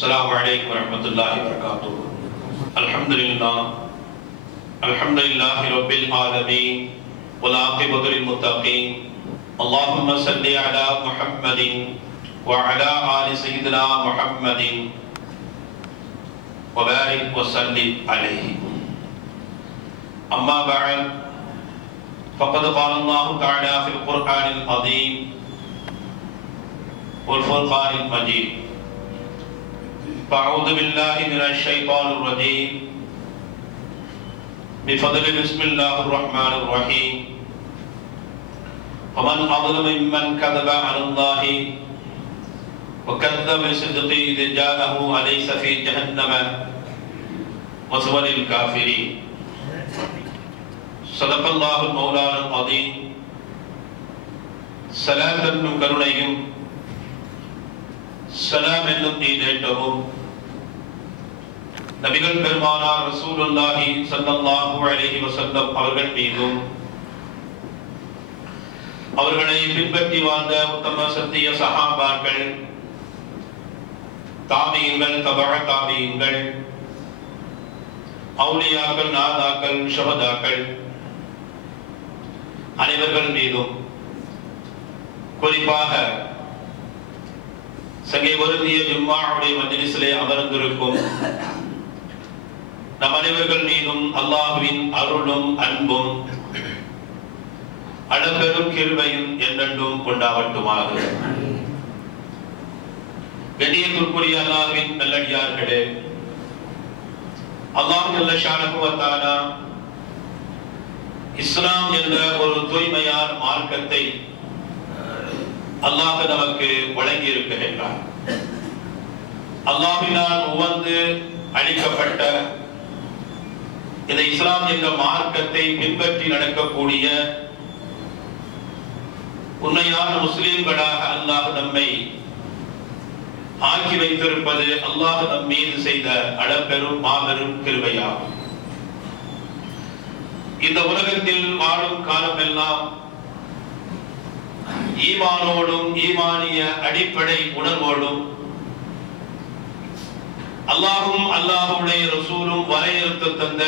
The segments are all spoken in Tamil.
السلام عليكم ورحمة الله وبركاته. الحمد لله. الحمد لله رب العالمين والعاقبة للمتقين اللهم صل على محمد وعلى آل سيدنا محمد وبارك وسلم عليه أما بعد، فقد قال الله تعالى في القرآن العظيم والفرقان المجيد فأعوذ بالله من الشيطان الرجيم. بفضل بسم الله الرحمن الرحيم. ومن أظلم ممن كذب على الله وكذب صدقي إذ جاءه أليس في جهنم؟ مثوى للكافرين صدق الله المولان العظيم. സലാത്തന്നും കരുണയും. سلام നീ നേട്ടവും நபிகள் பெருமானார் ரசூலுல்லாஹி சல்லல்லாஹு அலைஹி வஸல்லம் அவர்கள் மீதும் அவர்களை பின்பற்றி வாழ்ந்த உத்தம சத்திய சஹாபாக்கள் தாபியங்கள் தபக தாபியங்கள் அவுளியாக்கள் நாதாக்கள் ஷபதாக்கள் அனைவர்கள் மீதும் குறிப்பாக சங்கை வருந்திய ஜும்மாவுடைய மஜ்லிஸிலே அமர்ந்திருக்கும் நம் அனைவர்கள் மீதும் அல்லாஹுவின் அருளும் அன்பும் அளப்பெரும் கிருபையும் என்றென்றும் கொண்டாவட்டுமாக கண்ணியத்திற்குரிய அல்லாஹுவின் நல்லடியார்களே அல்லாஹ் நல்ல ஷானஹு இஸ்லாம் என்ற ஒரு தூய்மையான மார்க்கத்தை அல்லாஹ் நமக்கு வழங்கி இருக்கின்றார் அல்லாஹினால் உவந்து அளிக்கப்பட்ட இந்த இஸ்லாம் என்ற மார்க்கத்தை பின்பற்றி நடக்கக்கூடிய உண்மையான முஸ்லிம்களாக அல்லாஹ் நம்மை ஆக்கி வைத்திருப்பது அல்லாஹ் நம் மீது செய்த அளப்பெரும் மாபெரும் கிருபையாகும். இந்த உலகத்தில் வாழும் காலமெல்லாம் ஈமானோடும் ஈமானிய அடிப்படை உணர்வோடும் அல்லாஹும் அல்லாஹுடைய ரசூலும் வரையறுத்து தந்த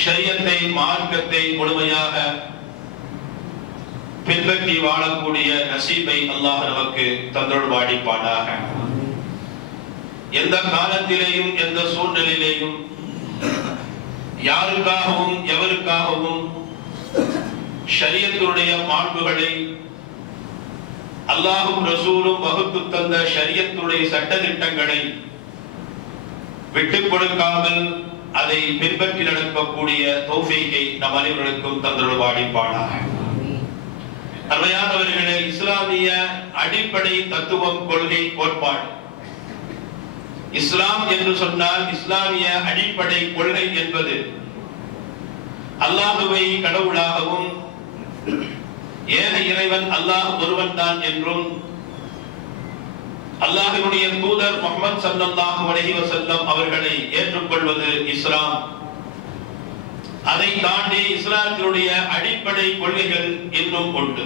ஷரியத்தை மார்க்கத்தை முழுமையாக பின்பற்றி வாழக்கூடிய நசீபை அல்லாஹ் நமக்கு தந்தொள் வாடிப்பானாக. எந்த காலத்திலேயும் எந்த சூழ்நிலையிலேயும் யாருக்காகவும் எவருக்காகவும் ஷரியத்துடைய மாண்புகளை அல்லாஹும் ரசூலும் வகுத்து தந்த ஷரியத்துடைய சட்டதிட்டங்களை விட்டுக் கொடுக்காமல் அதை பின்பற்றி நடக்கக்கூடிய தௌஃபீகை நம் அனைவருக்கும் தந்தொள் அருமையானவர்களே இஸ்லாமிய அடிப்படை தத்துவம் கொள்கை கோட்பாடு. இஸ்லாம் என்று சொன்னால் இஸ்லாமிய அடிப்படை கொள்கை என்பது அல்லாஹுவை கடவுளாகவும் ஏக இறைவன் அல்லாஹ் ஒருவன் தான் என்றும் அல்லாஹினுடைய தூதர் முகமது சல்லாஹு அலஹி வசல்லம் அவர்களை ஏற்றுக்கொள்வது இஸ்லாம். அதை தாண்டி இஸ்லாத்தினுடைய அடிப்படை கொள்கைகள் இன்னும் உண்டு.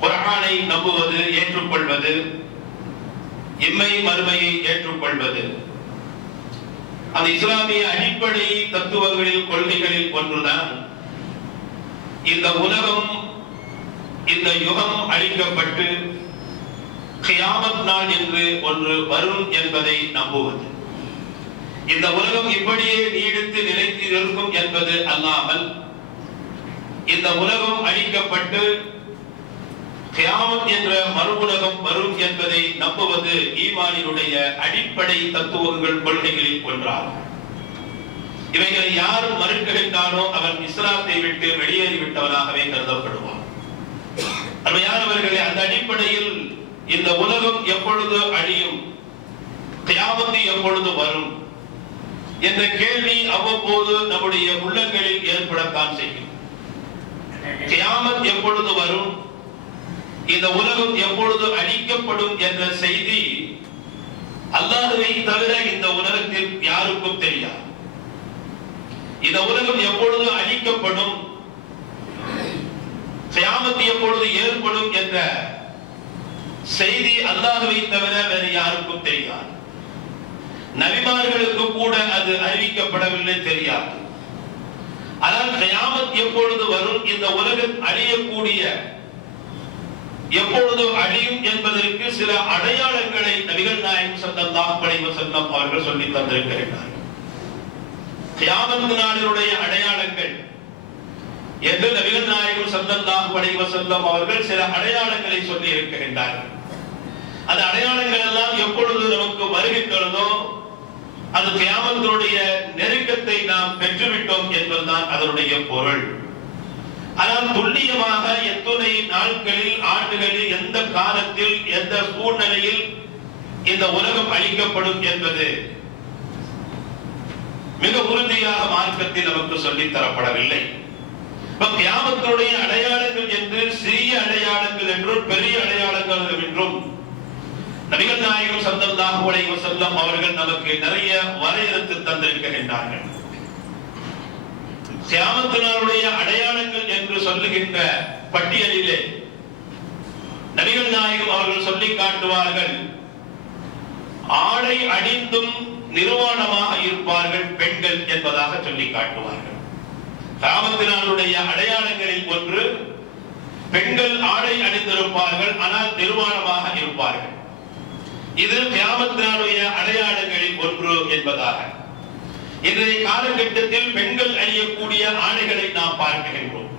குரானை நம்புவது ஏற்றுக்கொள்வது இம்மை மறுமையை ஏற்றுக்கொள்வது. அந்த இஸ்லாமிய அடிப்படை தத்துவங்களில் கொள்கைகளில் ஒன்றுதான். இந்த உலகம் இந்த யுகம் அழிக்கப்பட்டு கியாமத் நாள் என்று ஒன்று வரும் என்பதை நம்புவது. இந்த உலகம் இப்படியே நீடித்து நிலைத்து இருக்கும் என்பது அல்லாமல் இந்த உலகம் அழிக்கப்பட்டு கியாமத் என்ற மறு உலகம் வரும் என்பதை நம்புவது ஈமானினுடைய அடிப்படை தத்துவங்கள் கொள்கைகளில் ஒன்றாகும். இவைகளை யாரும் மறுக்கின்றானோ அவன் இஸ்லாத்தை விட்டு வெளியேறிவிட்டவனாகவே கருதப்படுவான். அவர்களை அந்த அடிப்படையில் இந்த உலகம் எப்பொழுது அழியும்? கியாமத்து எப்பொழுது வரும்? என்ற கேள்வி அவ்வப்போது நம்முடைய உள்ளங்களில் ஏற்படத்தான் செய்யும். தியாமத் எப்பொழுது வரும்? இந்த உலகம் எப்பொழுது அழிக்கப்படும் என்ற செய்தி அல்லாதவை தவிர இந்த உலகத்தில் யாருக்கும் தெரியாது. இந்த உலகம் எப்பொழுது அழிக்கப்படும்? தியாமத்து எப்பொழுது ஏற்படும் என்ற செய்தி அல்லாஹுவை தவிர வேறு நபிமார்களுக்கு கூட அது அறிவிக்கப்படவில்லை தெரியாது. ஆனால் கயாமத் எப்பொழுது வரும் இந்த உலகம் அழியக்கூடிய எப்பொழுது அழியும் என்பதற்கு சில அடையாளங்களை நபிகள் நாயகம் சந்தம் அலைஹி வஸல்லம் அவர்கள் சொல்லி தந்திருக்கிறார்கள். கியாமத் நாளினுடைய அடையாளங்கள் என்று நபிகள் நாயகம் சந்தம் அலைஹி வஸல்லம் அவர்கள் சில அடையாளங்களை சொல்லி இருக்கின்றார்கள் அந்த அடையாளங்கள் எல்லாம் எப்பொழுது நமக்கு வருகின்றனதோ அது கியாமத்தினுடைய நெருக்கத்தை நாம் பெற்றுவிட்டோம் என்பதுதான் அதனுடைய பொருள். ஆனால் துல்லியமாக எத்துணை நாட்களில் ஆண்டுகளில் எந்த காலத்தில் எந்த சூழ்நிலையில் இந்த உலகம் அழிக்கப்படும் என்பது மிக உறுதியாக மார்க்கத்தில் நமக்கு சொல்லித் தரப்படவில்லை. இப்ப கியாமத்தினுடைய அடையாளங்கள் என்று சிறிய அடையாளங்கள் என்றும் பெரிய அடையாளங்கள் என்றும் நபிகள் நாயகம் ஸல்லல்லாஹு அலைஹி வஸல்லம் அவர்கள் நமக்கு நிறைய வரையறுத்து தந்திருக்கின்றார்கள். கியாமத்தினுடைய அடையாளங்கள் என்று சொல்லுகின்ற பட்டியலிலே நபிகள் நாயகம் அவர்கள் சொல்லி காட்டுவார்கள் ஆடை அணிந்தும் நிர்வாணமாக இருப்பார்கள் பெண்கள் என்பதாக சொல்லி காட்டுவார்கள். கிராமத்தினாருடைய அடையாளங்களில் ஒன்று பெண்கள் ஆடை அணிந்திருப்பார்கள் ஆனால் நிர்வாணமாக இருப்பார்கள். இது கியாமத்தினுடைய அடையாளங்களில் ஒன்று என்பதாக. இன்றைய காலகட்டத்தில் பெண்கள் அணியக்கூடிய ஆடைகளை நாம் பார்க்கின்றோம்.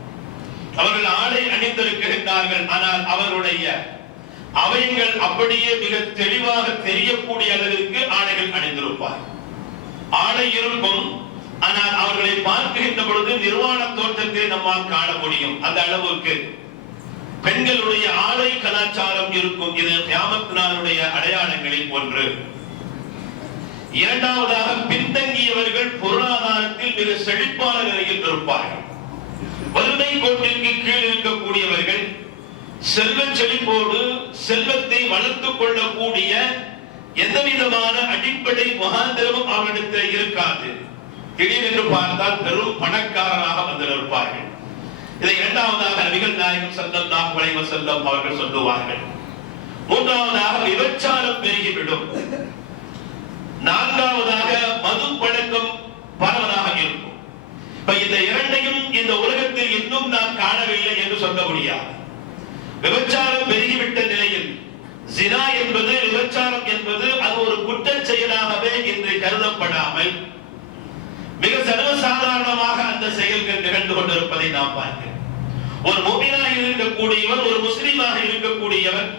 அவர்கள் ஆடை அணிந்திருக்கின்றார்கள் ஆனால் அவருடைய அவயங்கள் அப்படியே மிக தெளிவாக தெரியக்கூடிய அளவிற்கு ஆடைகள் அணிந்திருப்பார் ஆடை இருக்கும் ஆனால் அவர்களை பார்க்கின்ற பொழுது நிர்வாண தோற்றத்தை நம்மால் காண முடியும். அந்த அளவுக்கு பெண்களுடைய ஆடை கலாச்சாரம் இருக்கும் இது கியாமத்தினாருடைய அடையாளங்களில் ஒன்று. இரண்டாவதாக பின்தங்கியவர்கள் பொருளாதாரத்தில் மிக செழிப்பான நிலையில் இருப்பார்கள். வறுமை கோட்டிற்கு கீழ் இருக்கக்கூடியவர்கள் செல்வ செழிப்போடு செல்வத்தை வளர்த்துக் கொள்ளக்கூடிய எந்த விதமான அடிப்படை முகாந்திரமும் அவரிடத்தில் இருக்காது. திடீரென்று பார்த்தால் பெரும் பணக்காரராக வந்து நிற்பார்கள். இதை இரண்டாவதாக நபிகள் நாயகம் சல்லல்லாஹு அலைஹி வஸல்லம் அவர்கள் சொல்லுவார்கள். மூன்றாவதாக விபச்சாரம் பெருகிவிடும். நான்காவதாக மது பழக்கம் பரவலாக இருக்கும். இப்ப இந்த இரண்டையும் இந்த உலகத்தில் இன்னும் நாம் காணவில்லை என்று சொல்ல முடியாது. விபச்சாரம் பெருகிவிட்ட நிலையில் ஜினா என்பது விபச்சாரம் என்பது அது ஒரு குற்ற செயலாகவே இன்று கருதப்படாமல் மிக சர்வசாதாரணமாக அந்த செயல்கள் நிகழ்ந்து கொண்டிருப்பதை நாம் பார்க்கிறோம். ஒரு முபினாக இருக்கக்கூடியவர் ஒரு முஸ்லீமாக இருக்கக்கூடியவர்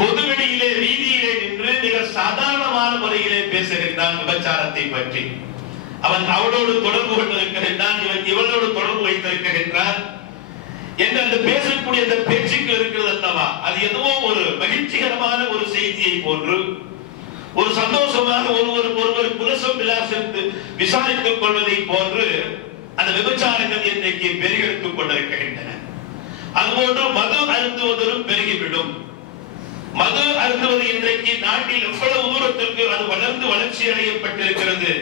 பொதுவெளியிலே வீதியிலே நின்று மிக சாதாரணமான முறையிலே பேசுகின்றான் விபச்சாரத்தை பற்றி. அவன் அவளோடு தொடர்பு கொண்டிருக்கின்றான் இவன் இவளோடு தொடர்பு வைத்திருக்கின்றான் என்று அந்த பேசக்கூடிய அந்த பேச்சுக்கு இருக்கிறது அல்லவா? அது எதுவோ ஒரு மகிழ்ச்சிகரமான ஒரு செய்தியை போன்று ஒரு சந்தோஷமாக ஒருவர் ஒருவர் புலசம் விலாசித்து விசாரித்துக் கொள்வதை போன்று அந்த விபச்சாரங்கள் இன்றைக்கு பெருகெடுத்துக் கொண்டிருக்கின்றன. அதுபோன்று மது அருந்துவதும் பெருகிவிடும். மது அருந்துவது இன்றைக்கு நாட்டில் எவ்வளவு தூரத்திற்கு அது வளர்ந்து வளர்ச்சி அடையப்பட்டிருக்கிறது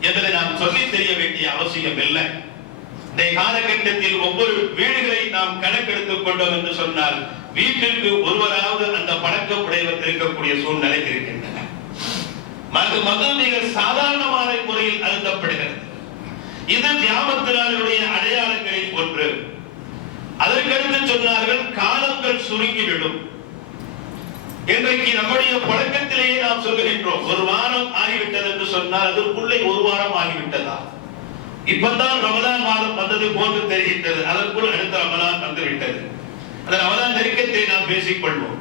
என்பதை நாம் சொல்லி தெரிய வேண்டிய அவசியம் இல்லை. இந்த காலகட்டத்தில் ஒவ்வொரு வீடுகளை நாம் கணக்கெடுத்துக் கொண்டோம் என்று சொன்னால் வீட்டிற்கு ஒருவராவது அந்த பழக்கம் உடையவர் இருக்கக்கூடிய சூழ்நிலை இருக்கின்றன மது மது மிக சாதாரணமான முறையில் அழுத்தப்படுகிறது இது தியாமத்தினாருடைய அடையாளங்களில் ஒன்று. அதற்கடுத்து சொன்னார்கள் காலங்கள் சுருங்கிவிடும். இன்றைக்கு நம்முடைய பழக்கத்திலேயே நாம் சொல்லுகின்றோம் ஒரு வாரம் ஆகிவிட்டது என்று சொன்னால் அதற்குள்ளே ஒரு வாரம் ஆகிவிட்டதா? இப்பதான் ரமதான் மாதம் வந்தது போன்று தெரிகின்றது. அதற்குள் அடுத்த ரமதான் வந்துவிட்டது. அந்த ரமதான் நெருக்கத்தை நாம் பேசிக் கொள்வோம்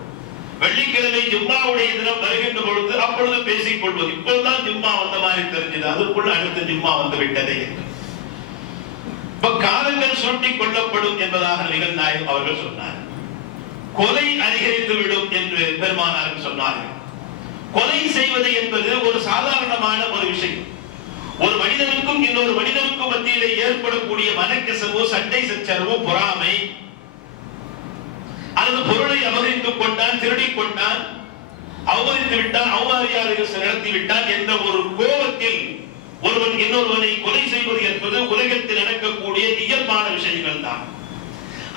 வெள்ளிக்கிழமை ஜிம்மாவுடைய தினம் வருகின்ற பொழுது அப்பொழுது பேசிக் கொள்வது. இப்போதான் ஜிம்மா வந்த மாதிரி தெரிஞ்சது. அதுக்குள் அடுத்த ஜிம்மா வந்து விட்டதே இப்ப காலங்கள் சுருட்டி கொள்ளப்படும் என்பதாக நிகழ் நாயகம் அவர்கள் சொன்னார். கொலை அதிகரித்து விடும் என்று பெருமானார்கள் சொன்னார்கள். கொலை செய்வது என்பது ஒரு சாதாரணமான ஒரு விஷயம். ஒரு மனிதனுக்கும் இன்னொரு மனிதனுக்கும் மத்தியிலே ஏற்படக்கூடிய மனக்கசவோ சண்டை சச்சரவோ பொறாமை அல்லது பொருளை அபகரித்துக் கொண்டான் திருடி கொண்டான். அவமதித்து விட்டான் அவமரியாதைகள் நடத்தி விட்டான் என்ற ஒரு கோபத்தில் ஒருவன் இன்னொருவனை கொலை செய்வது என்பது உலகத்தில் நடக்கக்கூடிய இயல்பான விஷயங்கள் தான்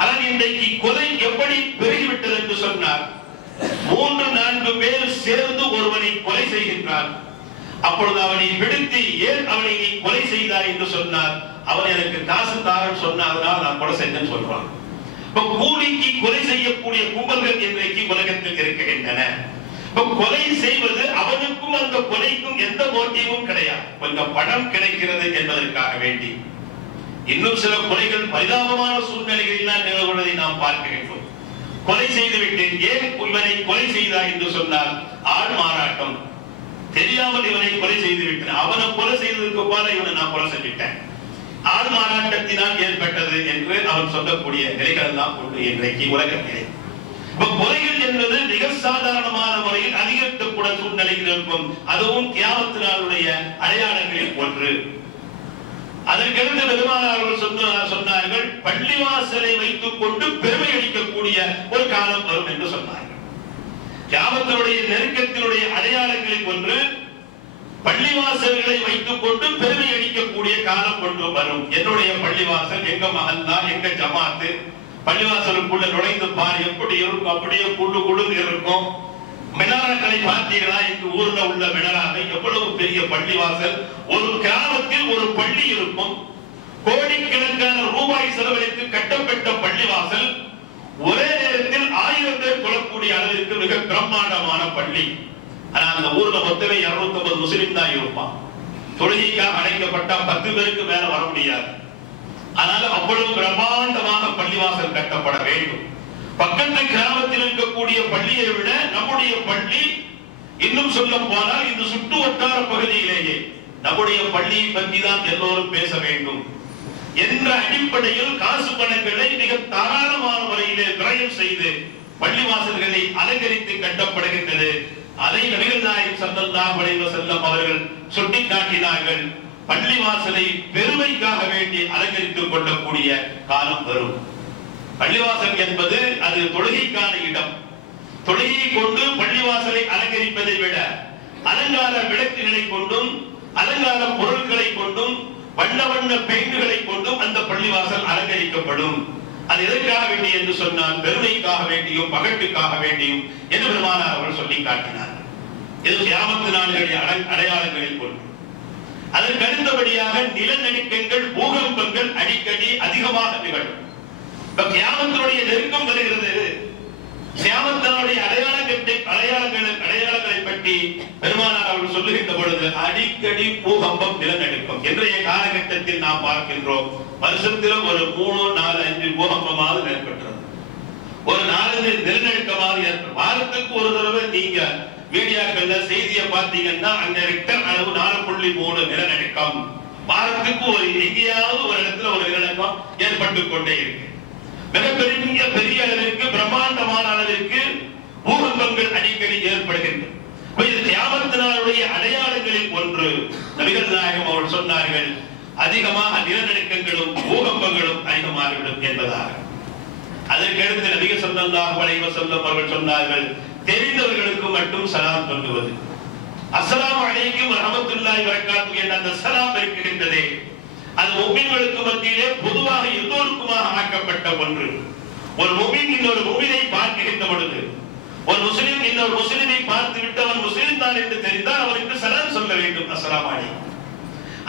ஆனால் இன்றைக்கு கொலை எப்படி பெருகிவிட்டது என்று சொன்னார் மூன்று நான்கு பேர் சேர்ந்து ஒருவனை கொலை செய்கின்றார் அப்பொழுது அவனை விடுத்து ஏன் அவனை நீ கொலை செய்தாய் என்று சொன்னார் அவன் எனக்கு காசு தாரன் சொன்ன நான் கொலை செஞ்சேன்னு சொல்றான். கூலிக்கு கொலை செய்யக்கூடிய கும்பல்கள் இன்றைக்கு உலகத்தில் இருக்கின்றன. இப்ப கொலை செய்வது அவனுக்கும் அந்த கொலைக்கும் எந்த மோட்டிவும் கிடையாது. கொஞ்சம் பணம் கிடைக்கிறது என்பதற்காக வேண்டி. இன்னும் சில கொலைகள் பரிதாபமான சூழ்நிலைகளில் தான் நிகழ்வதை நாம் பார்க்கின்றோம். கொலை செய்து விட்டேன் ஏன் இவனை கொலை செய்தார் என்று சொன்னால் ஆள் மாறாட்டம். தெரியாமல் இவனை கொலை செய்து விட்டேன் அவனை கொலை செய்ததுக்கு போல இவனை நான் கொலை செஞ்சுட்டேன். ஆள் மாறாட்டத்தினால் ஏற்பட்டது என்று அவன் சொல்லக்கூடிய நிலைகள் எல்லாம் உண்டு இன்றைக்கு உலகத்திலே. இப்ப கொலைகள் என்பது மிக சாதாரணமான முறையில் அதிகரிக்கக்கூட சூழ்நிலையில் இருக்கும். அதுவும் கியாமத்தினாருடைய அடையாளங்களில் ஒன்று. அதற்கிருந்து பெருமானார்கள் சொன்ன சொன்னார்கள் பள்ளிவாசலை வைத்துக் கொண்டு பெருமை அளிக்கக்கூடிய ஒரு காலம் வரும் என்று சொன்னார்கள். கியாமத்தினுடைய நெருக்கத்தினுடைய அடையாளங்களில் ஒன்று பள்ளிவாசல்களை வைத்துக் கொண்டு பெருமை அடிக்கக்கூடிய காலம் கொண்டு வரும். என்னுடைய பள்ளிவாசல் எங்க மகல்லா எங்க ஜமாத்து. பள்ளிவாசலுக்குள்ள நுழைந்து பார் எப்படி இருக்கும் அப்படியே குழு குழு இருக்கும். மினாராக்களை பார்த்தீர்களா? எங்க ஊர்ல உள்ள மினாராக. எவ்வளவு பெரிய பள்ளிவாசல். ஒரு கிராமத்தில் ஒரு பள்ளி இருக்கும். கோடிக்கணக்கான ரூபாய் செலவழித்து கட்டப்பட்ட பள்ளிவாசல். ஒரே நேரத்தில் ஆயிரம் பேர் கொள்ளக்கூடிய அளவிற்கு மிக பிரம்மாண்டமான பள்ளி. ஆனா அந்த ஊர்ல மொத்தமே இருநூத்தி ஐம்பது முஸ்லீம் தான் இருப்பான். தொழுகைக்காக அழைக்கப்பட்டா பத்து பேருக்கு மேல வர முடியாது. அதனால அவ்வளவு பிரம்மாண்டமாக பள்ளிவாசல் கட்டப்பட வேண்டும். பக்கத்து கிராமத்தில் இருக்கக்கூடிய பள்ளியை விட நம்முடைய பள்ளி இன்னும் சொல்ல போனால் இந்த சுற்று வட்டார பகுதியிலேயே நம்முடைய பள்ளியை பற்றி தான் எல்லோரும் பேச வேண்டும். என்ற அடிப்படையில் காசு பணங்களை மிக தாராளமான முறையிலே விரயம் செய்து பள்ளிவாசல்களை அலங்கரித்து கட்டப்படுகின்றது. அதை நபிகள் நாயகம் சல்லல்லாஹு அலைஹி வஸல்லம் அவர்கள் சுட்டிக்காட்டினார்கள். பள்ளிவாசலை பெருமைக்காக வேண்டி அலங்கரித்துக் கொள்ளக்கூடிய காலம் வரும். பள்ளிவாசல் என்பது அது தொழுகைக்கான இடம். தொழுகையை கொண்டு பள்ளிவாசலை அலங்கரிப்பதை விட அலங்கார விளக்குகளை கொண்டும் அலங்கார பொருட்களை கொண்டும் வண்ண வண்ண பெயிண்டுகளை கொண்டும் அந்த பள்ளிவாசல் அலங்கரிக்கப்படும். அது எதற்காக வேண்டி என்று சொன்னால் பெருமைக்காக வேண்டியும் பகட்டுக்காக வேண்டியும் என்று பெருமானார் அவர்கள் சொல்லி காட்டினார். இது கியாமத்து நாடுகளுடைய அட- அடையாளங்களில் ஒன்று. அதற்கு அடுத்தபடியாக நிலநடுக்கங்கள் பூகம்பங்கள் அடிக்கடி அதிகமாக நிகழும். இப்ப கியாமத்தினுடைய நெருக்கம் வருகிறது. சியாமத்தனுடைய அடையாளங்களை அடையாளங்கள் அடையாளங்களை பற்றி பெருமானார் அவர்கள் சொல்லுகின்ற பொழுது அடிக்கடி பூகம்பம் நிலநடுக்கம். இன்றைய காலகட்டத்தில் நாம் பார்க்கின்றோம் வருஷத்திலும் ஒரு மூணு நாலு அஞ்சு பூகம்பமாவது ஏற்பட்டுறது ஒரு நாலஞ்சு நிலநடுக்கமாவது ஏற்படும் வாரத்துக்கு ஒரு தடவை நீங்க மீடியாக்கள்ல செய்தியை பார்த்தீங்கன்னா அங்க ரிக்டர் அளவு நாலு புள்ளி மூணு நிலநடுக்கம். வாரத்துக்கு ஒரு எங்கேயாவது ஒரு இடத்துல ஒரு நிலநடுக்கம் ஏற்பட்டு கொண்டே இருக்கு. மிகப்பெரிய பெரிய அளவிற்கு பிரம்மாண்டமான அளவிற்கு பூகம்பங்கள் அடிக்கடி ஏற்படுகின்றன. இப்ப அடையாளங்களில் ஒன்று. நபிகள் நாயகம் அவர்கள் சொன்னார்கள் அதிகமாக நிலநடுக்கங்களும் பூகம்பங்களும் அதிகமாகிவிடும் என்பதாக. அதற்கடுத்து நபிகள் ஸல்லல்லாஹு வளைவ வஸல்லம் அவர்கள் சொன்னார்கள் தெரிந்தவர்களுக்கு மட்டும் சலாம் சொல்லுவது. அஸ்லாம் அலைக்கும் வரஹ்மத்துல்லாஹி வரக்காத்து என்ற அந்த சலாம் இருக்கின்றதே அது முஃமின்களுக்கு மத்தியிலே பொதுவாக எல்லோருக்குமாக ஆக்கப்பட்ட ஒன்று. ஒரு முஃமின் இன்னொரு முஃமினை பார்க்கின்ற பொழுது ஒரு முஸ்லிம் இன்னொரு முஸ்லிமை பார்த்து விட்டு அவன் முஸ்லிம் தான் என்று தெரிந்தால் அவருக்கு சலாம் சொல்ல வேண்டும். அஸ்ஸலாமு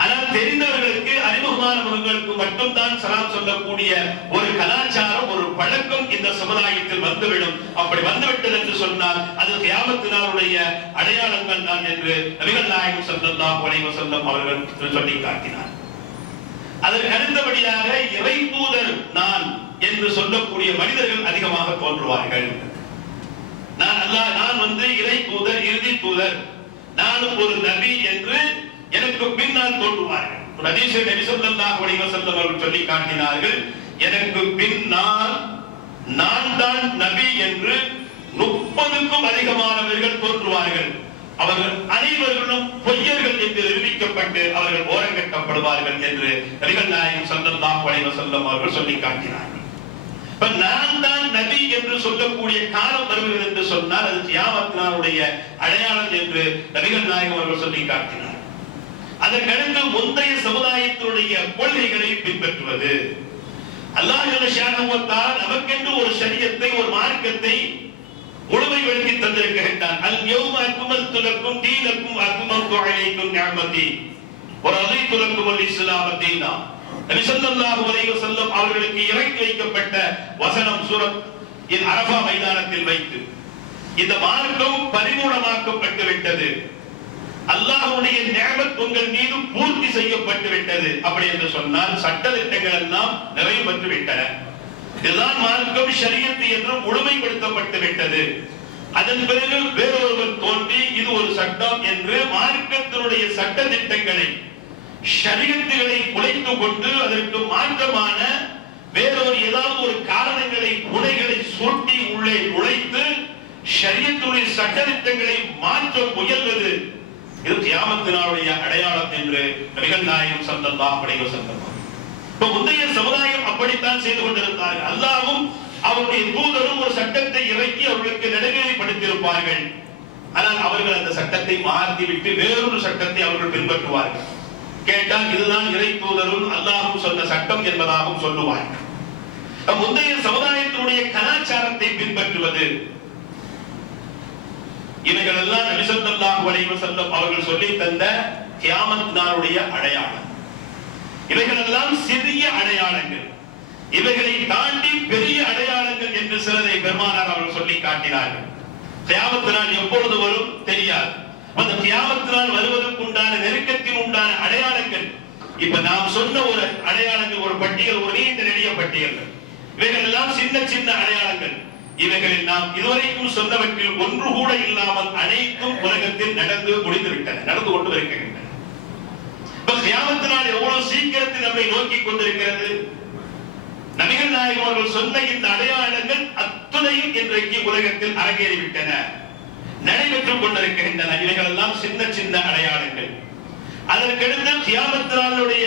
ஆனால் தெரிந்தவர்களுக்கு அறிமுகமானவர்களுக்கு மட்டும்தான் சலாம் சொல்லக்கூடிய ஒரு கலாச்சாரம் ஒரு பழக்கம் இந்த சமுதாயத்தில் வந்துவிடும். அப்படி வந்துவிட்டது என்று சொன்னால் அது கியாமத்தினாருடைய அடையாளங்கள் தான் என்று நபிகள் நாயகம் தான் அலைஹி வஸல்லம் அவர்கள் சொல்லி காட்டினார். அதற்கு அடுத்தபடியாக இறை தூதர் நான் என்று சொல்லக்கூடிய மனிதர்கள் அதிகமாக தோன்றுவார்கள். நான் அல்லாஹ் நான் வந்து இறை தூதர் இறுதி தூதர். நானும் ஒரு நபி என்று எனக்கு பின்னால் தோன்றுவார்கள். ஒரு ஹதீஸில் நபி ஸல்லல்லாஹு அலைஹி வஸல்லம் அவர்கள் சொல்லி காட்டினார்கள் எனக்கு பின்னால் நான் தான் நபி என்று முப்பதுக்கும் அதிகமானவர்கள் தோன்றுவார்கள். அவர்கள் அனைவர்களும் பொய்யர்கள் என்று நிரூபிக்கப்பட்டு அவர்கள் ஓரங்கட்டப்படுவார்கள் என்று நபிகள் நாயகம் ஸல்லல்லாஹு அலைஹி வஸல்லம் அவர்கள் சொல்லி காட்டினார்கள் இப்ப நான் தான் நபி என்று சொல்லக்கூடிய காலம் வருகிறது என்று சொன்னால் அது தியாமத்தினாருடைய அடையாளம் என்று நபிகள் நாயகம் அவர்கள் சொல்லி காட்டினார் அதற்கடுத்து முந்தைய சமுதாயத்தினுடைய கொள்கைகளை பின்பற்றுவது. அல்லாஹ் நமக்கென்று ஒரு சரியத்தை ஒரு மார்க்கத்தை முழுமைப்படுத்தி தந்திருக்கின்றான் அல் யௌம அக்மல்து லக்கும் தீனக்கும் அக்மல்து அலைக்கும் நிஅமதி ஒரு அதை துலக்கும் அல் இஸ்லாம் தீனா நபி ஸல்லல்லாஹு அலைஹி வஸல்லம் அவர்களுக்கு இறக்கி வைக்கப்பட்ட வசனம் சூரத் இன் அரபா மைதானத்தில் வைத்து இந்த மார்க்கம் பரிபூர்ணமாக்கப்பட்டு விட்டது. அல்லாஹ்வுடைய நியமத் உங்கள் மீது பூர்த்தி செய்யப்பட்டு விட்டது. அப்படி என்று சொன்னால் சட்ட திட்டங்கள் எல்லாம் நிறைவு பெற்று விட்டன. இதுதான் மார்க்கம் ஷரியத்து என்று முழுமைப்படுத்தப்பட்டு விட்டது அதன் பிறகு வேறொருவர் தோன்றி இது ஒரு சட்டம் என்று மார்க்கத்தினுடைய சட்ட திட்டங்களை ஷரியத்துகளை குலைத்துக் கொண்டு அதற்கு மாற்றமான வேறொரு ஏதாவது ஒரு காரணங்களை புனைகளை சுருட்டி உள்ளே நுழைத்து ஷரியத்துடைய சட்ட திட்டங்களை மாற்ற முயல்வது. இது கியாமத்தினாருடைய அடையாளம் என்று நபிகள் நாயகம் சல்லல்லாஹு அலைஹி இப்ப முந்தைய சமுதாயம் அப்படித்தான் செய்து கொண்டிருந்தார்கள். அல்லாவும் அவருடைய தூதரும் ஒரு சட்டத்தை இறக்கி அவர்களுக்கு நடைமுறைப்படுத்தியிருப்பார்கள். ஆனால் அவர்கள் அந்த சட்டத்தை மாற்றி விட்டு வேறொரு சட்டத்தை அவர்கள் பின்பற்றுவார்கள். கேட்டால் இதுதான் இறை தூதரும் அல்லாஹும் சொன்ன சட்டம் என்பதாகவும் சொல்லுவார்கள். முந்தைய சமுதாயத்தினுடைய கலாச்சாரத்தை பின்பற்றுவது. இவைகள் எல்லாம் நபி அலைவசல்லம் அவர்கள் சொல்லி தந்த கியாமத் நாளுடைய அடையாளம். இவைகள் எல்லாம் சிறிய அடையாளங்கள். இவைகளை தாண்டி பெரிய அடையாளங்கள் என்று சிலரை பெருமானார் அவர்கள் சொல்லி காட்டினார்கள். கியாமத்து நாள் எப்பொழுது வரும் தெரியாது. அந்த கியாமத்து நாள் வருவதற்கு உண்டான நெருக்கத்தின் உண்டான அடையாளங்கள். இப்ப நாம் சொன்ன ஒரு அடையாளங்கள் ஒரு பட்டியல் ஒரு நீண்ட நெடிய பட்டியல்கள். இவைகள் எல்லாம் சின்ன சின்ன அடையாளங்கள். இவைகளில் நாம் இதுவரைக்கும் சொன்னவற்றில் ஒன்று கூட இல்லாமல் அனைத்தும் உலகத்தில் நடந்து முடிந்துவிட்டன நடந்து கொண்டு வருகின்றன. கியாமத்தினால் எவ்வளவு சீக்கிரத்தில் நம்மை நோக்கி கொண்டிருக்கிறது? நபிகள் நாயகம் அவர்கள் சொன்ன இந்த அடையாளங்கள் அத்துணையும் இன்றைக்கு உலகத்தில் அரங்கேறிவிட்டன. நடைபெற்றுக் கொண்டிருக்கின்றன இவைகள் எல்லாம் சின்ன சின்ன அடையாளங்கள். அதற்கடுத்து கியாமத்தினாலுடைய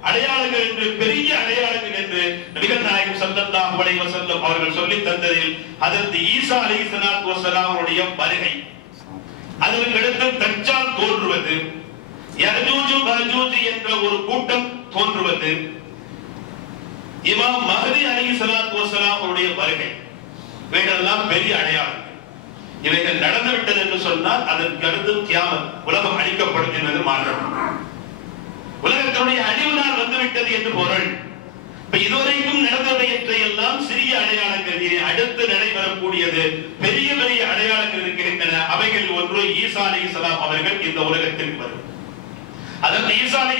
அடையாளங்கள் என்று பெரிய அடையாளங்கள் என்று நபிகள் நாயகம் ஸல்லல்லாஹு அலைஹி வஸல்லம் அவர்கள் சொல்லி தந்ததில் அதற்கு ஈசா அலைஹிஸ்ஸலாத்து வஸலாம் அவருடைய வருகை. அதற்கடுத்து தச்சால் தோன்றுவது. என்ற ஒரு கூட்டம் தோன்றுவது இமாம் மகதி அலைஹிஸ்ஸலாத்து வஸலாம் அவருடைய வருகை. இவைகளெல்லாம் பெரிய அடையாளங்கள். இவைகள் நடந்துவிட்டது என்று சொன்னால் அதற்கு அடுத்து கியாமத் உலகம் அழிக்கப்படும் என்பது மாற்றம். உலகத்தினுடைய அழிவு நாள் வந்துவிட்டது என்று பொருள். இப்ப இதுவரைக்கும் நடந்தவையற்றை எல்லாம் சிறிய அடையாளங்கள். இனி அடுத்து நடைபெறக்கூடியது பெரிய பெரிய அடையாளங்கள் இருக்கின்றன. அவைகள் ஒன்று ஈசா அலி அவர்கள் இந்த உலகத்திற்கு வரும். அதற்கு ஈசா அலி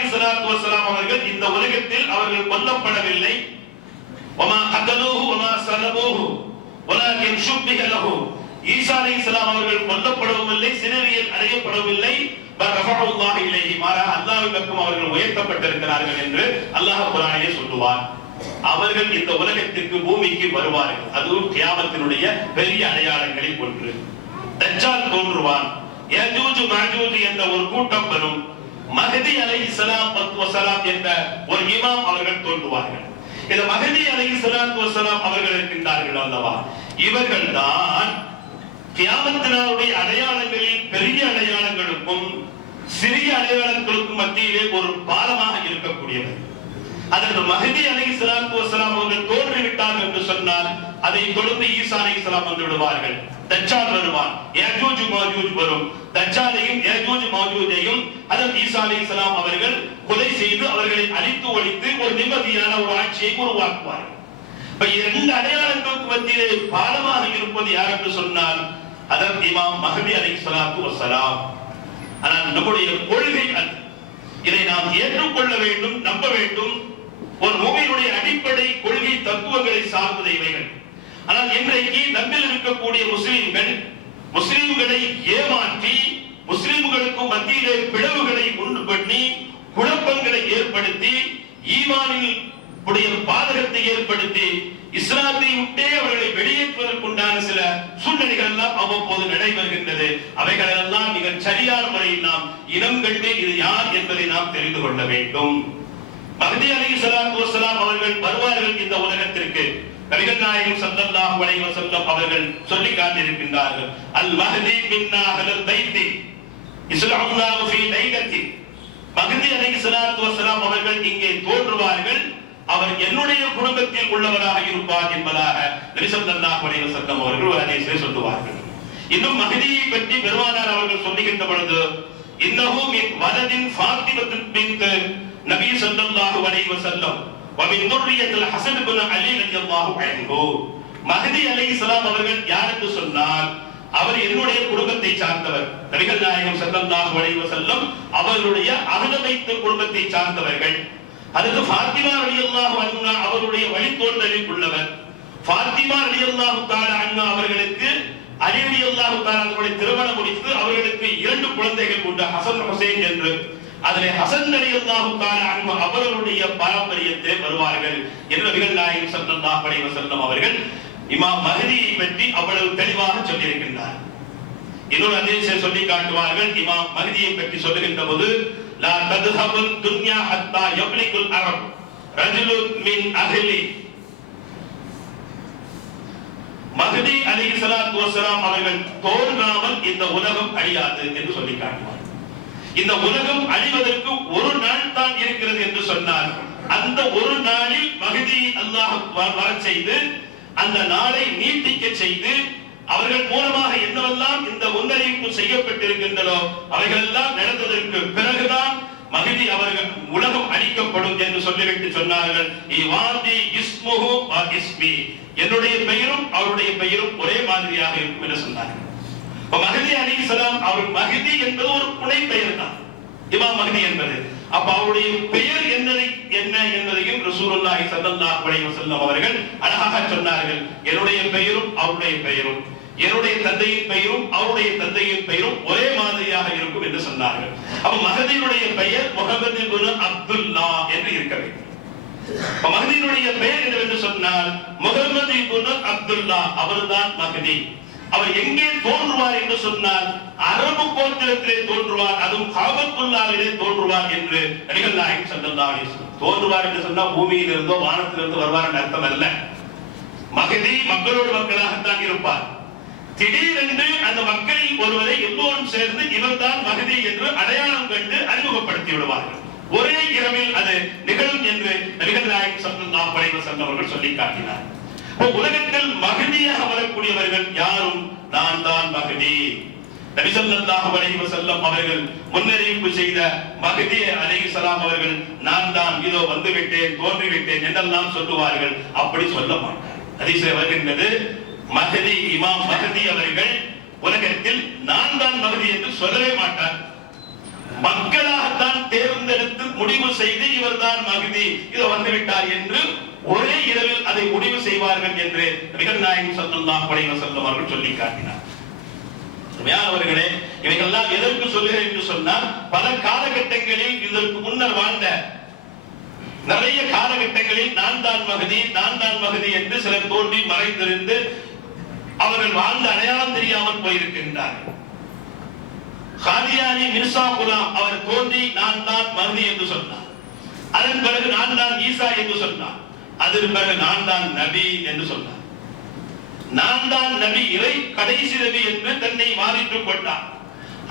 வசலாம் அவர்கள் இந்த உலகத்தில் அவர்கள் கொல்லப்படவில்லை. ஒமா அகலூஹு ஒமா சலபூஹு வலாகின் ஷுப்பிஹ லஹு. ஈசா அலைஹிஸ்ஸலாம் அவர்கள் கொல்லப்படவும் இல்லை சிறுவியல் அடையப்படவில்லை ரஃபஅல்லாஹு இலைஹி மாறா அல்லாஹ்வின் பக்கம் அவர்கள் உயர்த்தப்பட்டிருக்கிறார்கள் என்று அல்லாஹ் குர்ஆனிலே சொல்லுவார் அவர்கள் இந்த உலகத்திற்கு பூமிக்கு வருவார்கள். அதுவும் கியாமத்தினுடைய பெரிய அடையாளங்களில் ஒன்று. தஜ்ஜால் தோன்றுவான். யஜூஜு மாஜூஜு என்ற ஒரு கூட்டம் வரும். மஹதி அலைஹிஸ்ஸலாம் வஸலாம் என்ற ஒரு இமாம் அவர்கள் தோன்றுவார்கள். இந்த மஹதி அலைஹிஸ்ஸலாத்து சலாம் அவர்கள் இருக்கின்றார்கள் அல்லவா? இவர்கள் தான் கியாமத்தினாருடைய அடையாளங்களில் பெரிய அடையாளங்களுக்கும் சிறிய அடையாளங்களுக்கும் மத்தியிலே ஒரு பாலமாக இருக்கக்கூடியவர். அதற்கு மகதி அலை சலாம் வஸலாம் அவர்கள் தோன்றிவிட்டார் என்று சொன்னால் அதை தொடர்ந்து ஈசா அலை ஸலாம் வந்து விடுவார்கள். தச்சால் வருவான். ஏஜூஜ் மௌஜூஜ் வரும். தச்சாலையும் ஏஜூஜ் மௌஜூஜையும் அதன் ஈசா அலி இஸ்லாம் அவர்கள் கொலை செய்து அவர்களை அழித்து ஒழித்து ஒரு நிம்மதியான ஒரு ஆட்சியை உருவாக்குவார்கள். இப்ப இரண்டு அடையாளங்களுக்கு மத்தியிலே பாலமாக இருப்பது யார் என்று சொன்னால் அதன் இமாம் மஹதி அலைஹி ஸலாத்து வசலாம் ஆனால் நம்முடைய கொள்கை அது. இதை நாம் ஏற்றுக்கொள்ள வேண்டும் நம்ப வேண்டும். ஒரு மூவியினுடைய அடிப்படை கொள்கை தத்துவங்களை சார்ந்தது இவைகள். ஆனால் இன்றைக்கு நம்மில் இருக்கக்கூடிய முஸ்லிம்கள் முஸ்லிம்களை ஏமாற்றி முஸ்லிம்களுக்கு மத்தியிலே பிளவுகளை உண்டு பண்ணி குழப்பங்களை ஏற்படுத்தி ஈமானில் உடைய பாதகத்தை ஏற்படுத்தி இஸ்லாத்தை விட்டே அவர்களை வெளியேற்றுவதற்குண்டான சில சூழ்நிலைகள் எல்லாம் அவ்வப்போது நடைபெறுகின்றது. அவைகள் எல்லாம் மிக சரியான முறையில் நாம் இனம் கண்டு இது யார் என்பதை நாம் தெரிந்து கொள்ள வேண்டும். பகுதி அலி ஸலாத்து அவர்கள் வருவார்கள் இந்த உலகத்திற்கு. நபிகள் நாயகம் ஸல்லல்லாஹு அலைஹி வஸல்லம் அவர்கள் சொல்லி காட்டியிருக்கின்றார்கள். அல் மஹ்தி மின்னா அஹ்லல் பைத்தி இஸ்லாமுல்லாஹு ஃபீ லைலத்தி. மஹ்தி அலைஹி ஸலாத்து வஸலாம் அவர்கள் இங்கே தோன்றுவார்கள். அவர் என்னுடைய குடும்பத்தில் உள்ளவராக இருப்பார் என்பதாக நபிசல்லாஹு அலைஹி வஸல்லம் அவர்கள் ஒரு ஹதீஸிலே சொல்லுவார்கள். இன்னும் மஹ்தியை பற்றி பெருமானார் அவர்கள் சொல்லுகின்ற பொழுது இன்னஹு மின் வலதின் ஃபாத்திமத்தின் பின்த் நபி ஸல்லல்லாஹு அலைஹி வஸல்லம் ومن ذرية الحسن بن علي رضي الله عنه மஹதி அலைஹிஸ்ஸலாம் அவர்கள் யார் என்று சொன்னால் அவர் என்னுடைய குடும்பத்தை சார்ந்தவர் நபிகள் நாயகம் ஸல்லல்லாஹு அலைஹி வஸல்லம் அவர்களுடைய அகல வைத்த குடும்பத்தை சார்ந்தவர்கள் அதுக்கு ஃபாத்திமா ரலியல்லாஹு அன்ஹா அவருடைய வழித்தோன்றலில் உள்ளவர் ஃபாத்திமா ரலியல்லாஹு தஆலா அன்ஹா அவர்களுக்கு அலி ரலியல்லாஹு தஆலா அவர்களுடைய திருமணம் முடித்து அவர்களுக்கு இரண்டு குழந்தைகள் உண்டு ஹசன் ஹுசைன் என்று அதிலே ஹசன் ரலியல்லாஹு தஆலா அவர்களுடைய பாரம்பரியத்தை வருவார்கள். என்று நபிகள் நாயகம் ஸல்லல்லாஹு அலைஹி வஸல்லம் அவர்கள் இமாம் மஹதியை பற்றி அவ்வளவு தெளிவாக சொல்லியிருக்கின்றார். இன்னொரு அதிசய சொல்லி காட்டுவார்கள். இமாம் மஹதியை பற்றி சொல்லுகின்ற போது லா ததுஹபுல் துன்யா ஹத்தா யப்லிகுல் அரப் ரஜுலு மின் அஹ்லி. மஹதி அலைஹிஸ்ஸலாத்து வஸ்ஸலாம் அவர்கள் தோன்றாமல் இந்த உலகம் அழியாது என்று சொல்லி காட்டுவார். இந்த உலகம் அழிவதற்கு ஒரு நாள் தான் இருக்கிறது என்று சொன்னார். அந்த ஒரு நாளில் மகிதி அல்லாஹ் வர செய்து அந்த நாளை நீட்டிக்க செய்து அவர்கள் மூலமாக என்னவெல்லாம் இந்த முன்னறிவிப்பு செய்யப்பட்டிருக்கின்றனோ அவைகளெல்லாம் நடந்ததற்கு பிறகுதான் மகிதி அவர்கள் உலகம் அழிக்கப்படும் என்று சொல்லிவிட்டு சொன்னார்கள். இவாதி இஸ்முஹு என்னுடைய பெயரும் அவருடைய பெயரும் ஒரே மாதிரியாக இருக்கும் என்று சொன்னார்கள். இப்ப அலி சலாம் அவர் மகிதி என்பது ஒரு புனை பெயர் தான் இமாம் மஹதி என்பது. அப்ப அவருடைய பெயர் என்னதை என்ன என்பதையும் ரசூலுல்லாஹி ஸல்லல்லாஹு அலைஹி வஸல்லம் அவர்கள் அழகாக சொன்னார்கள். என்னுடைய பெயரும் அவருடைய பெயரும். என்னுடைய தந்தையின் பெயரும் அவருடைய தந்தையின் பெயரும் ஒரே மாதிரியாக இருக்கும் என்று சொன்னார்கள். அப்ப மகதியினுடைய பெயர் முகமது குரு அப்துல்லா என்று இருக்க வேண்டும். மகதியினுடைய பெயர் என்னவென்று சொன்னால் முகமது இப்னு அப்துல்லா அவர்தான் மகதி. அவர் எங்கே தோன்றுவார் என்று சொன்னால் அரபு கோத்திரத்திலே தோன்றுவார் அதுவும் காபத்துள்ளாவிலே தோன்றுவார் என்று நடிகர் நாயகம் ஸல்லல்லாஹு தோன்றுவார் என்று சொன்னால் பூமியில் இருந்தோ வானத்திலிருந்து வருவார் என்ற அர்த்தம் அல்ல. மகதி மக்களோடு மக்களாகத்தான் இருப்பார். திடீரென்று அந்த மக்களில் ஒருவரை எல்லோரும் சேர்ந்து இவர்தான் மகதி என்று அடையாளம் கண்டு அறிமுகப்படுத்தி விடுவார்கள். ஒரே இரவில் அது நிகழும் என்று நபிகள் நாயகம் ஸல்லல்லாஹு அலைஹி வஸல்லம் அவர்கள் சொல்லி காட்டினார். உலகத்தில் மகதியாக வரக்கூடியவர்கள் யாரும் நான் தான் மகதி நபி அலைஹி வஸல்லம் அவர்கள் முன்னறிவிப்பு செய்த மகதி அலைஹிஸ்ஸலாம் அவர்கள் நான் தான் இதோ வந்துவிட்டேன் விட்டேன் தோன்றி என்றெல்லாம் சொல்லுவார்கள். அப்படி சொல்ல மாட்டார் ஹதீஸில் வருகின்றது மகதி இமாம் மகதி அவர்கள் உலகத்தில் நான் தான் மகதி என்று சொல்லவே மாட்டார். மக்களாகத்தான் தேர்ந்தெடுத்து முடிவு செய்து இவர்தான் மகிதி. இது வந்துவிட்டார் என்று ஒரே இரவில் அதை முடிவு செய்வார்கள் என்று நபிகள் நாயகம் ஸல்லல்லாஹு அலைஹி வஸல்லம் அவர்கள் சொல்லி காட்டினார். அவர்களே இவைகள்லாம் எதற்கு சொல்லுகிறேன் என்று சொன்னால் பல காலகட்டங்களில் இதற்கு முன்னர் வாழ்ந்த நிறைய காலகட்டங்களில் நான் தான் மகதி நான் தான் மகதி என்று சிலர் தோன்றி மறைந்திருந்து அவர்கள் வாழ்ந்த அடையாளம் தெரியாமல் போயிருக்கின்றார்கள். காதியானி மிர்சா குலாம் அவர் தோன்றி நான் தான் மருதி என்று சொன்னார். அதன் பிறகு நான் தான் ஈசா என்று சொன்னார். அதன் பிறகு நான் தான் நபி என்று சொன்னார். நான் தான் நபி இறை கடைசி நபி என்று தன்னை வாதிட்டுக் கொண்டார்.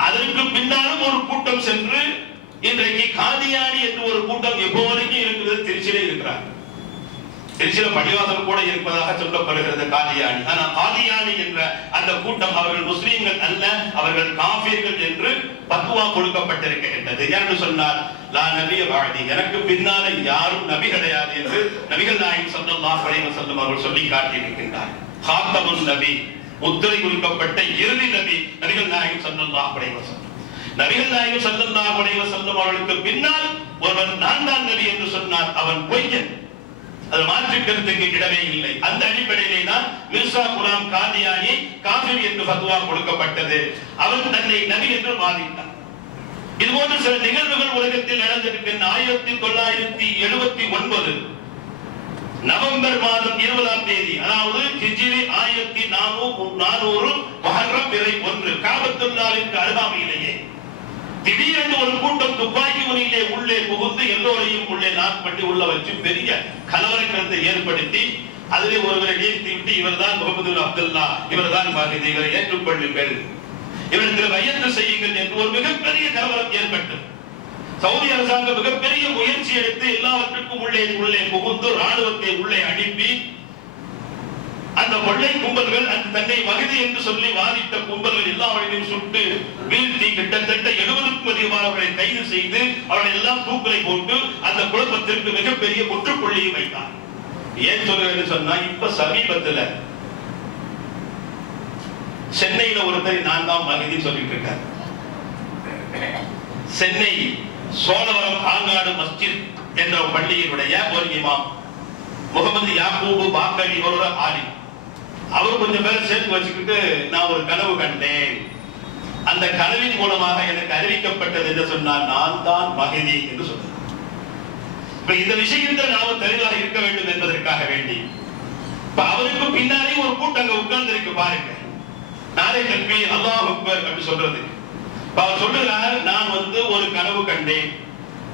அதற்கு பின்னாலும் ஒரு கூட்டம் சென்று இன்றைக்கு காதியானி என்று ஒரு கூட்டம் எப்போ வரைக்கும் இருக்கிறது திருச்சியிலே இருக்கிறார். திருச்சியில பள்ளிவாசல் கூட இருப்பதாக சொல்லப்படுகிறது. காதியானி ஆனால் காதியானி என்ற அந்த கூட்டம் அவர்கள் முஸ்லீம்கள் அல்ல அவர்கள் காஃபிர்கள் என்று பத்துவா கொடுக்கப்பட்டிருக்கின்றது. என்று சொன்னார் லா நபிய வாழ்தி எனக்கு பின்னால யாரும் நபி கிடையாது என்று நபிகள் நாயகம் ஸல்லல்லாஹு அலைஹி வஸல்லம் அவர்கள் சொல்லி காட்டியிருக்கின்றார் காத்தமுன் நபி முத்திரை குறிக்கப்பட்ட இறுதி நபி நபிகள் நாயகம் ஸல்லல்லாஹு அலைஹி வஸல்லம். நபிகள் நாயகம் ஸல்லல்லாஹு அலைஹி வஸல்லம் அவர்களுக்கு பின்னால் ஒருவன் நான் தான் நபி என்று சொன்னார் அவன் பொய்யன். அது மாற்று கருத்துக்கு இடமே இல்லை. அந்த அடிப்படையிலே தான் மிர்சா குலாம் காதியானி காபிர் என்று ஃபத்வா கொடுக்கப்பட்டது. அவன் தன்னை நபி என்று வாதிட்டான் இது போன்ற சில நிகழ்வுகள் உலகத்தில் நடந்திருக்கின்ற ஆயிரத்தி தொள்ளாயிரத்தி எழுபத்தி ஒன்பது நவம்பர் மாதம் இருபதாம் தேதி அதாவது ஹிஜ்ரி ஆயிரத்தி நானூறு நானூறு மகரம் பிறை ஒன்று காபத்துள்ளாவிற்கு அருகாமையிலேயே. திடீரென்று ஒரு கூட்டம் துப்பாக்கி முனையிலே உள்ளே புகுந்து எல்லோரையும் உள்ளே நாக் உள்ள வச்சு பெரிய கலவரக்கத்தை ஏற்படுத்தி அதிலே ஒருவரை நிறுத்தி விட்டு இவர்தான் முகமது அப்துல்லா இவர்தான் மகிதி இவரை ஏற்றுக்கொள்ளுங்கள். இவருக்கு வையத்து செய்யுங்கள் என்று ஒரு மிகப்பெரிய கலவரம் ஏற்பட்டது. சவுதி அரசாங்கம் மிகப்பெரிய முயற்சி எடுத்து எல்லாவற்றுக்கும் உள்ளே உள்ளே புகுந்து ராணுவத்தை உள்ளே அனுப்பி அந்த கொள்ளை கும்பல்கள் அந்த தன்னை மகிதி என்று சொல்லி வாதிட்ட கும்பல்கள் எல்லாவற்றையும் சுட்டு வீழ்த்தி கிட்டத்தட்ட எழுபதுக்கும் அதிகமானவர்களை கைது செய்து அவர்களை எல்லாம் தூக்கலை போட்டு அந்த குழப்பத்திற்கு மிகப்பெரிய முற்றுப்புள்ளியை வைத்தார். ஏன் சொல்றேன்னு சொன்னா இப்ப சமீபத்துல சென்னையில ஒருத்தர் நான் தான் மகிதி சொல்லிட்டு இருக்காரு சென்னை சோழவரம் ஆங்காடு மஸ்ஜித் என்ற பள்ளியினுடைய ஒரு இமாம் முகமது யாக்கூபு பாக்கரி ஒரு ஆலி அவர் கொஞ்சம் பேரை சேர்த்து வச்சுக்கிட்டு நான் ஒரு கனவு கண்டேன். அந்த கனவின் மூலமாக எனக்கு அறிவிக்கப்பட்டது என்று சொன்னால் நான் தான் மகிதி என்று சொன்னார் இப்ப இந்த விஷயத்தில் நாம தெளிவாக இருக்க வேண்டும் என்பதற்காக வேண்டி இப்ப அவருக்கு பின்னாலே ஒரு கூட்டம் அங்க உட்கார்ந்து இருக்கு பாருங்க. நாளை கல்வி அல்லாஹ் அக்பர் அப்படி சொல்றது. அவர் சொல்லுகிறார் நான் வந்து ஒரு கனவு கண்டேன்.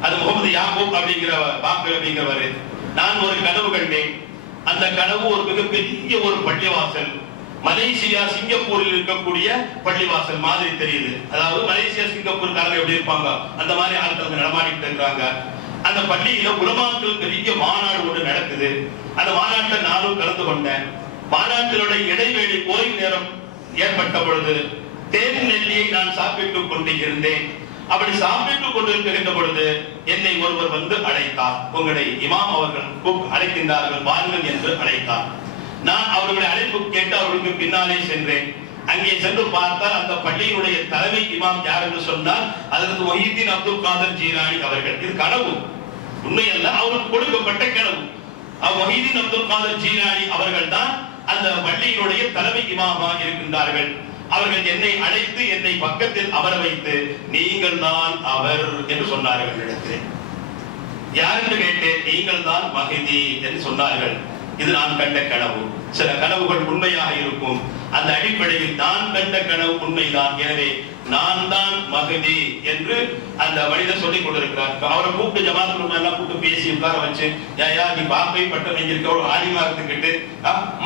அது முகமது யாக்கூப் அப்படிங்கிற பாக்கர் அப்படிங்கிறவரு. நான் ஒரு கனவு கண்டேன். அந்த கனவு ஒரு மிகப்பெரிய ஒரு பள்ளிவாசல். மலேசியா சிங்கப்பூரில் இருக்கக்கூடிய பள்ளிவாசல் மாதிரி தெரியுது. அதாவது மலேசியா சிங்கப்பூர் காரங்க எப்படி இருப்பாங்க? அந்த மாதிரி ஆட்கள் நடமாடிட்டு இருக்கிறாங்க. அந்த பள்ளியில உலமாக்கள் பெரிய மாநாடு ஒன்று நடக்குது. அந்த மாநாட்டை நானும் கலந்து கொண்டேன். மாநாட்டினுடைய இடைவேளை ஓய்வு நேரம் ஏற்பட்ட பொழுது தேன் நெல்லியை நான் சாப்பிட்டுக் கொண்டு இருந்தேன். அப்படி சாப்பிட்டுக் கொண்டிருக்கின்ற பொழுது என்னை ஒருவர் வந்து அழைத்தார். உங்களை இமாம் அவர்கள் அழைக்கின்றார்கள் வாருங்கள் என்று அழைத்தார். நான் அவர்களுடைய அழைப்பு கேட்டு அவர்களுக்கு பின்னாலே சென்றேன். அங்கே சென்று பார்த்தால் அந்த பள்ளியினுடைய தலைமை இமாம் யார் என்று சொன்னால் அதற்கு மொஹிதீன் அப்துல் காதர் ஜீலானி அவர்கள். இது கனவு. உண்மையல்ல அவருக்கு கொடுக்கப்பட்ட கனவு. அவர் மொஹிதீன் அப்துல் காதர் ஜீலானி அவர்கள் தான் அந்த பள்ளியினுடைய தலைமை இமாமா இருக்கின்றார்கள். அவர்கள் என்னை அழைத்து என்னை பக்கத்தில் அமர வைத்து நீங்கள் தான் அவர் என்று சொன்னார்கள் இடத்தில் யார் என்று கேட்டேன்? நீங்கள் தான் மகிதி என்று சொன்னார்கள். இது நான் கண்ட கனவு. சில கனவுகள் உண்மையாக இருக்கும். அந்த அடிப்படையில் நான் கண்ட கனவு உண்மைதான். எனவே நான் தான் மகதி என்று அந்த மனிதர் சொல்லிக் கொண்டிருக்கிறார். அவரை கூப்பிட்டு ஜமாத் எல்லாம் கூப்பிட்டு பேசி உட்கார வச்சு ஏயா நீ பாப்பை பட்டம் எங்கிருக்க ஒரு ஆலிமா இருந்துகிட்டு?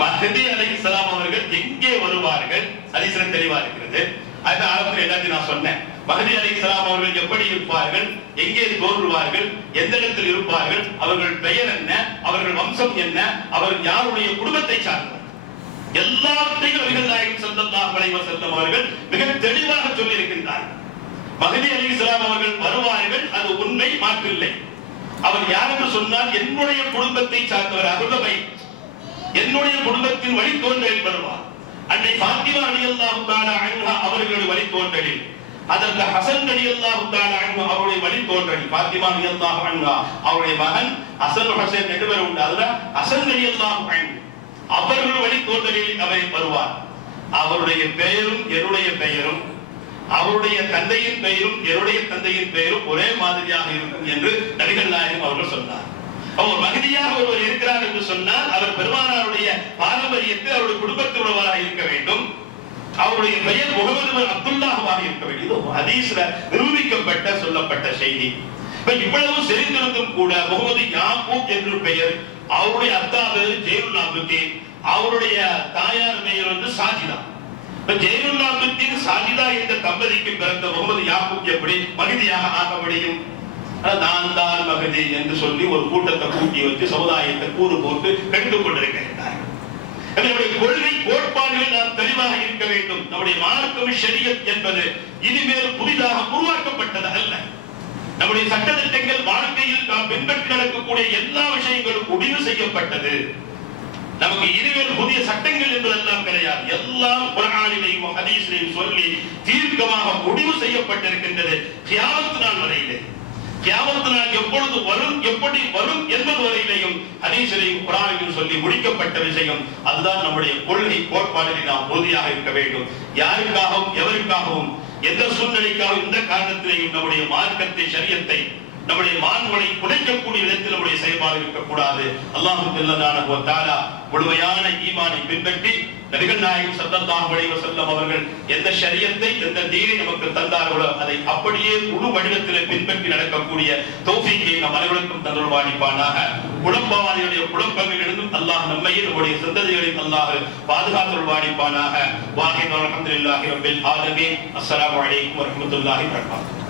மகதி அலைஹிஸ்ஸலாம் அவர்கள் எங்கே வருவார்கள்? ஹதீஸ்ல தெளிவா இருக்கிறது. அது ஆரம்பத்தில் எல்லாத்தையும் நான் சொன்னேன். மகதி அலைஹிஸ்ஸலாம் அவர்கள் எப்படி இருப்பார்கள்? எங்கே தோன்றுவார்கள்? எந்த இடத்தில் இருப்பார்கள்? அவர்கள் பெயர் என்ன? அவர்கள் வம்சம் என்ன? அவர்கள் யாருடைய குடும்பத்தை சார்ந்தவர் எல்லாத்தையும் நபிகள் நாயகம் ஸல்லல்லாஹு அலைஹி வஸல்லம் அவர்கள் மிக தெளிவாக சொல்லி இருக்கின்றார்கள் மகதி இஸ்லாம் அவர்கள் வருவார்கள் அது உண்மை மாற்றில்லை. அவர் யார் என்று சொன்னால் என்னுடைய குடும்பத்தை சார்ந்தவர் அருளமை என்னுடைய குடும்பத்தின் வழித்தோன்றலில் வருவார். அன்னை பாத்திமா ரலியல்லாஹு தஆலா அன்ஹா அவர்களுடைய வழித்தோன்றலில். அதற்கு ஹசன் ரலியல்லாஹு தஆலா அன்ஹு அவருடைய வழித்தோன்றலில். பாத்திமா ரலியல்லாஹு அன்ஹா அவருடைய மகன் ஹசன் ஹசன் ரெண்டு பேரும் உண்டு. அதுல ஹசன் ரலியல்லாஹு அன்ஹு. அவர்கள் வழித்தோன்றலில் அவரை வருவார். அவருடைய பெயரும் என்னுடைய பெயரும் அவருடைய தந்தையின் பெயரும் என்னுடைய தந்தையின் பெயரும் ஒரே மாதிரியாக இருக்கும் என்று நபிகள் நாயகம் அவர்கள் சொன்னார். அவர் மகிழ்ச்சியாக ஒருவர் இருக்கிறார் என்று சொன்னால் அவர் பெருமானாருடைய பாரம்பரியத்தில் அவருடைய குடும்பத்தில் உள்ளவராக இருக்க வேண்டும். அவருடைய பெயர் முகமது அப்துல்லாஹாக இருக்க வேண்டும். இது ஹதீஸ்ல நிரூபிக்கப்பட்ட சொல்லப்பட்ட செய்தி. இப்ப இவ்வளவு செறிந்திருந்தும் கூட முகமது யாபூக் என்று பெயர் அவருடைய அத்தாவு ஜெயருல்லாபுத்தீன் அவருடைய தாயார் பெயர் வந்து சாஜிதா. இப்ப ஜெயருல்லாபுத்தீன் சாஜிதா என்ற தம்பதிக்கு பிறந்த முகமது யாக்கூப் எப்படி மகிழ்ச்சியாக ஆக முடியும் நான் தான் மகதி என்று சொல்லி ஒரு கூட்டத்தை கூட்டி வச்சு சமுதாயத்தை கூறு போட்டு கண்டு கொண்டிருக்கின்றார்கள் நம்முடைய கொள்கை கோட்பாடுகள் நாம் தெளிவாக இருக்க வேண்டும். நம்முடைய மார்க்கம் ஷரியத் என்பது இனிமேல் புதிதாக உருவாக்கப்பட்டது அல்ல. நம்முடைய சட்டத்திட்டங்கள் வாழ்க்கையில் நாம் பின்பற்றி நடக்கக்கூடிய எல்லா விஷயங்களும் முடிவு செய்யப்பட்டது. நமக்கு இனிமேல் புதிய சட்டங்கள் என்பதெல்லாம் கிடையாது. எல்லாம் குரானிலையும் ஹதீஸ்லையும் சொல்லி தீர்க்கமாக முடிவு செய்யப்பட்டிருக்கின்றது தியாகத்து நாள் வரையிலே. தியாகத்து நாள் எப்பொழுது வரும் எப்படி வரும் என்பது வரையிலையும் ஹதீஸ்லையும் குரானிலும் சொல்லி முடிக்கப்பட்ட விஷயம். அதுதான் நம்முடைய கொள்கை கோட்பாடுகளை நாம் உறுதியாக இருக்க வேண்டும். யாருக்காகவும் எவருக்காகவும் எந்த சூழ்நிலைக்காக எந்த காரணத்திலேயும் நம்முடைய மார்க்கத்தை சரியத்தை நம்முடைய மாண்புகளை குறைக்கக்கூடிய விதத்தில் நம்முடைய செயல்பாடு இருக்கக்கூடாது. அல்லாஹு ஜல்லல்லாஹு முழுமையான ஈமானை பின்பற்றி நபிகள் நாயகம் சத்தந்தாக அலைஹி வஸல்லம் அவர்கள் எந்த சரியத்தை எந்த தீனை நமக்கு தந்தார்களோ அதை அப்படியே முழு வடிவத்தில் பின்பற்றி நடக்கக்கூடிய தௌஃபீக்கை நம் அனைவருக்கும் தந்தருள்வாணிப்பானாக குழப்பவாதிகளுடைய குழப்பங்களிலிருந்தும் அல்லாஹ் நம்மையும் நம்முடைய சிந்தனைகளையும் அல்லாஹ் பாதுகாத்தருள்வாணிப்பானாக வாகை அல்ஹம்துலில்லாஹி ரபில் ஆலமீன். அஸ்ஸலாமு அலைக்கும் வரஹ்மத்துல்லாஹி வபரகாத்துஹு.